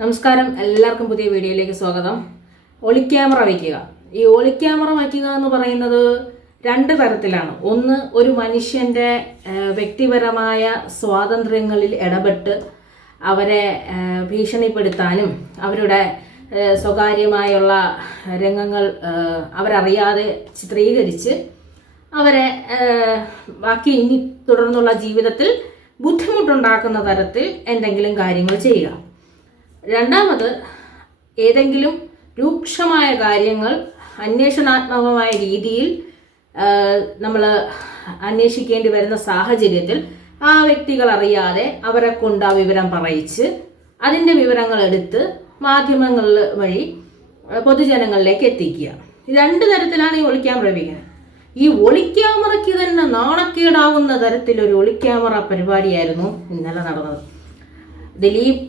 നമസ്കാരം, എല്ലാവർക്കും പുതിയ വീഡിയോയിലേക്ക് സ്വാഗതം. ഒളിക്യാമറ വയ്ക്കുക. ഈ ഒളിക്യാമറ വയ്ക്കുക എന്ന് പറയുന്നത് രണ്ട് തരത്തിലാണ്. ഒന്ന്, ഒരു മനുഷ്യൻ്റെ വ്യക്തിപരമായ സ്വാതന്ത്ര്യങ്ങളിൽ ഇടപെട്ട് അവരെ ഭീഷണിപ്പെടുത്താനും അവരുടെ സ്വകാര്യമായുള്ള രംഗങ്ങൾ അവരറിയാതെ ചിത്രീകരിച്ച് അവരെ ബാക്കി ഇനി തുടർന്നുള്ള ജീവിതത്തിൽ ബുദ്ധിമുട്ടുണ്ടാക്കുന്ന തരത്തിൽ എന്തെങ്കിലും കാര്യങ്ങൾ ചെയ്യുക. രണ്ടാമത്, ഏതെങ്കിലും രൂക്ഷമായ കാര്യങ്ങൾ അന്വേഷണാത്മകമായ രീതിയിൽ നമ്മൾ അന്വേഷിക്കേണ്ടി വരുന്ന സാഹചര്യത്തിൽ ആ വ്യക്തികൾ അറിയാതെ അവരെ കൊണ്ട് ആ വിവരം പറയിച്ച് അതിൻ്റെ വിവരങ്ങൾ എടുത്ത് മാധ്യമങ്ങൾ വഴി പൊതുജനങ്ങളിലേക്ക് എത്തിക്കുക. രണ്ട് തരത്തിലാണ് ഈ ഒളിക്യാമറ ഉപയോഗിക്കുന്നത്. ഈ ഒളിക്യാമറയ്ക്ക് തന്നെ നാണക്കേടാവുന്ന തരത്തിലൊരു ഒളിക്യാമറ പരിപാടിയായിരുന്നു ഇന്നലെ നടന്നത്. ദിലീപ്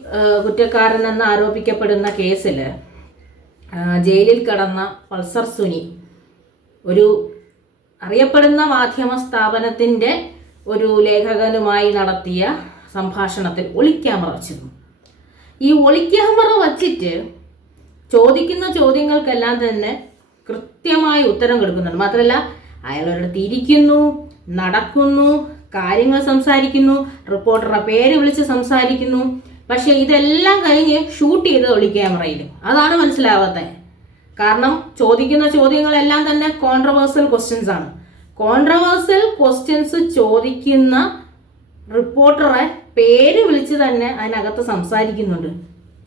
കുറ്റക്കാരനെന്ന് ആരോപിക്കപ്പെടുന്ന കേസിൽ ജയിലിൽ കടന്ന പൾസർ സുനി ഒരു അറിയപ്പെടുന്ന മാധ്യമ സ്ഥാപനത്തിൻ്റെ ഒരു ലേഖകനുമായി നടത്തിയ സംഭാഷണത്തിൽ ഒളിക്യാമറ വച്ചിരുന്നു. ഈ ഒളിക്യാമറ വച്ചിട്ട് ചോദിക്കുന്ന ചോദ്യങ്ങൾക്കെല്ലാം തന്നെ കൃത്യമായി ഉത്തരം കൊടുക്കുന്നുണ്ട്. മാത്രമല്ല, അയാളൊരിടത്ത് ഇരിക്കുന്നു, നടക്കുന്നു, കാര്യങ്ങൾ സംസാരിക്കുന്നു, റിപ്പോർട്ടറുടെ പേര് വിളിച്ച് സംസാരിക്കുന്നു. പക്ഷെ ഇതെല്ലാം കഴിഞ്ഞ് ഷൂട്ട് ചെയ്തത് ഒളിക്യാമറയിൽ. അതാണ് മനസ്സിലാവാത്തത്. കാരണം ചോദിക്കുന്ന ചോദ്യങ്ങളെല്ലാം തന്നെ കോൺട്രവേഴ്സ്യൽ ക്വസ്റ്റ്യൻസ് ആണ്. കോൺട്രവേഴ്സ്യൽ ക്വസ്റ്റ്യൻസ് ചോദിക്കുന്ന റിപ്പോർട്ടറെ പേര് വിളിച്ച് തന്നെ അതിനകത്ത് സംസാരിക്കുന്നുണ്ട്.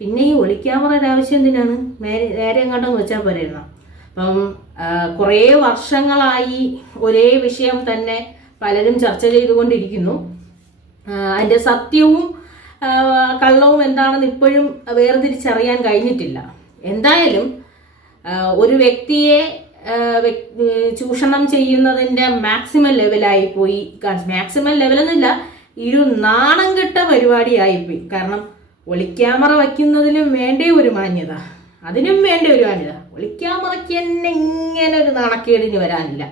പിന്നെ ഈ ഒളിക്യാമറയുടെ ആവശ്യം എന്തിനാണ്? നേരെ എങ്ങോട്ടെന്ന് വെച്ചാൽ പോരായിരുന്നു. അപ്പം കുറേ വർഷങ്ങളായി ഒരേ വിഷയം തന്നെ പലരും ചർച്ച ചെയ്തുകൊണ്ടിരിക്കുന്നു. അതിൻ്റെ സത്യവും കള്ളവും എന്താണെന്ന് ഇപ്പോഴും വേർതിരിച്ചറിയാൻ കഴിഞ്ഞിട്ടില്ല. എന്തായാലും ഒരു വ്യക്തിയെ ചൂഷണം ചെയ്യുന്നതിൻ്റെ മാക്സിമം ലെവലായി പോയി. മാക്സിമം ലെവലെന്നില്ല, ഒരു നാണം കെട്ട പരിപാടിയായിപ്പോയി. കാരണം ഒളിക്യാമറ വയ്ക്കുന്നതിനും വേണ്ടേ ഒരു മാന്യത, അതിനും വേണ്ട ഒരു മാന്യത. ഒളിക്യാമറയ്ക്ക് എന്നെ ഇങ്ങനെ ഒരു നാണക്കേടിന് വരാനില്ല.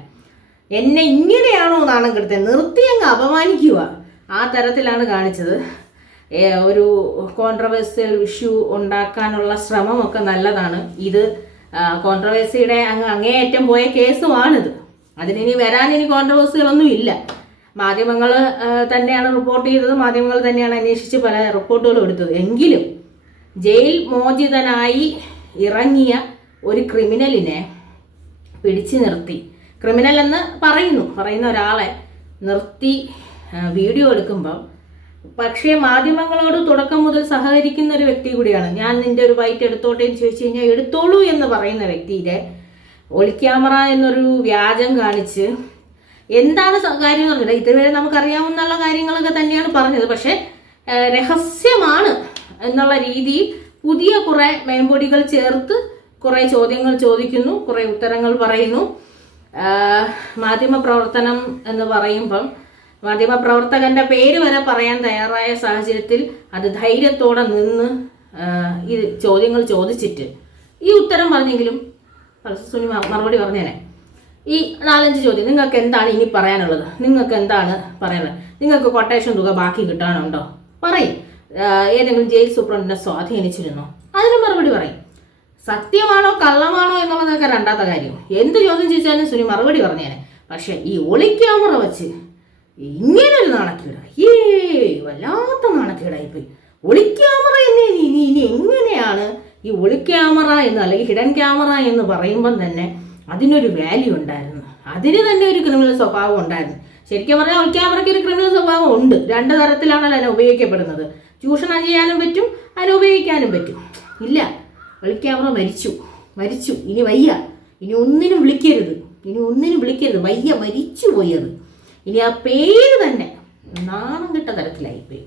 എന്നെ ഇങ്ങനെയാണോ നാണം കെടുത്തത്? നിർത്തി അങ്ങ് അപമാനിക്കുക. ആ തരത്തിലാണ് കാണിച്ചത്. ഒരു കോൺട്രവേഴ്സ്യൽ ഇഷ്യൂ ഉണ്ടാക്കാനുള്ള ശ്രമമൊക്കെ നല്ലതാണ്. ഇത് കോൺട്രവേഴ്സിയുടെ അങ്ങേയറ്റം പോയ കേസുമാണിത്. അതിനി വരാനിനി കോൺട്രവേഴ്സികളൊന്നും ഇല്ല. മാധ്യമങ്ങൾ തന്നെയാണ് റിപ്പോർട്ട് ചെയ്തത്, മാധ്യമങ്ങൾ തന്നെയാണ് അന്വേഷിച്ച് പല റിപ്പോർട്ടുകളും എടുത്തത്. എങ്കിലും ജയിൽ മോചിതനായി ഇറങ്ങിയ ഒരു ക്രിമിനലിനെ പിടിച്ചു നിർത്തി, ക്രിമിനൽ എന്ന് പറയുന്ന ഒരാളെ നിർത്തി വീഡിയോ എടുക്കുമ്പോൾ, പക്ഷേ മാധ്യമങ്ങളോട് തുടക്കം മുതൽ സഹകരിക്കുന്ന ഒരു വ്യക്തി കൂടിയാണ്. ഞാൻ നിൻ്റെ ഒരു ബൈറ്റ് എടുത്തോട്ടെ എന്ന് ചോദിച്ചു കഴിഞ്ഞാൽ എടുത്തോളൂ എന്ന് പറയുന്ന വ്യക്തിയുടെ ഒളിക്യാമറ എന്നൊരു വ്യാജം കാണിച്ച് എന്താണ് കാര്യം എന്ന് പറഞ്ഞത്? ഇതുവരെ നമുക്കറിയാവുന്ന കാര്യങ്ങളൊക്കെ തന്നെയാണ് പറഞ്ഞത്. പക്ഷേ രഹസ്യമാണ് എന്നുള്ള രീതിയിൽ പുതിയ കുറേ മേമ്പൊടികൾ ചേർത്ത് കുറേ ചോദ്യങ്ങൾ ചോദിക്കുന്നു, കുറേ ഉത്തരങ്ങൾ പറയുന്നു. മാധ്യമപ്രവർത്തനം എന്ന് പറയുമ്പം മാധ്യമപ്രവർത്തകന്റെ പേര് വരെ പറയാൻ തയ്യാറായ സാഹചര്യത്തിൽ അത് ധൈര്യത്തോടെ നിന്ന് ഈ ചോദ്യങ്ങൾ ചോദിച്ചിട്ട് ഈ ഉത്തരം പറഞ്ഞെങ്കിലും സുനി മറുപടി പറഞ്ഞേനെ. ഈ 4-5 ചോദ്യം, നിങ്ങൾക്ക് എന്താണ് ഇനി പറയാനുള്ളത്? നിങ്ങൾക്ക് എന്താണ് പറയാനുള്ളത്? നിങ്ങൾക്ക് കൊട്ടേഷൻ തുക ബാക്കി കിട്ടാനുണ്ടോ? പറയും. ഏതെങ്കിലും ജയിൽ സൂപ്രണ്ടിനെ സ്വാധീനിച്ചിരുന്നോ? അതിന് മറുപടി പറയും. സത്യമാണോ കള്ളമാണോ എന്നുള്ളതൊക്കെ രണ്ടാമത്തെ കാര്യം. എന്ത് ചോദ്യം ചോദിച്ചാലും സുനി മറുപടി പറഞ്ഞേനെ. പക്ഷെ ഈ ഒളിക്യാമറ വച്ച് ഇങ്ങനൊരു നാണക്കേടായി, വല്ലാത്ത നാണക്കേടായിപ്പോയി. ഒളിക്യാമറ ഇനി എങ്ങനെയാണ് ഈ ഒളിക്യാമറ എന്ന് അല്ലെങ്കിൽ ഹിഡൻ ക്യാമറ എന്ന് പറയുമ്പം തന്നെ അതിനൊരു വാല്യൂ ഉണ്ടായിരുന്നു, അതിന് തന്നെ ഒരു ക്രിമിനൽ സ്വഭാവം ഉണ്ടായിരുന്നു. ശരിക്കും പറഞ്ഞാൽ ഒളിക്യാമറയ്ക്ക് ഒരു ക്രിമിനൽ സ്വഭാവം ഉണ്ട്. രണ്ട് തരത്തിലാണല്ലോ അതിനെ ഉപയോഗിക്കപ്പെടുന്നത്. ചൂഷണം ചെയ്യാനും പറ്റും, അതിനെ ഉപയോഗിക്കാനും പറ്റും. ഇല്ല, ഒളിക്യാമറ മരിച്ചു. ഇനി വയ്യ, ഇനി ഒന്നിനും വിളിക്കരുത്, വയ്യ, മരിച്ചു പോയത്. ഇനി ആ പേര് തന്നെ നാണം കെട്ട തരത്തിലായിപ്പോയി.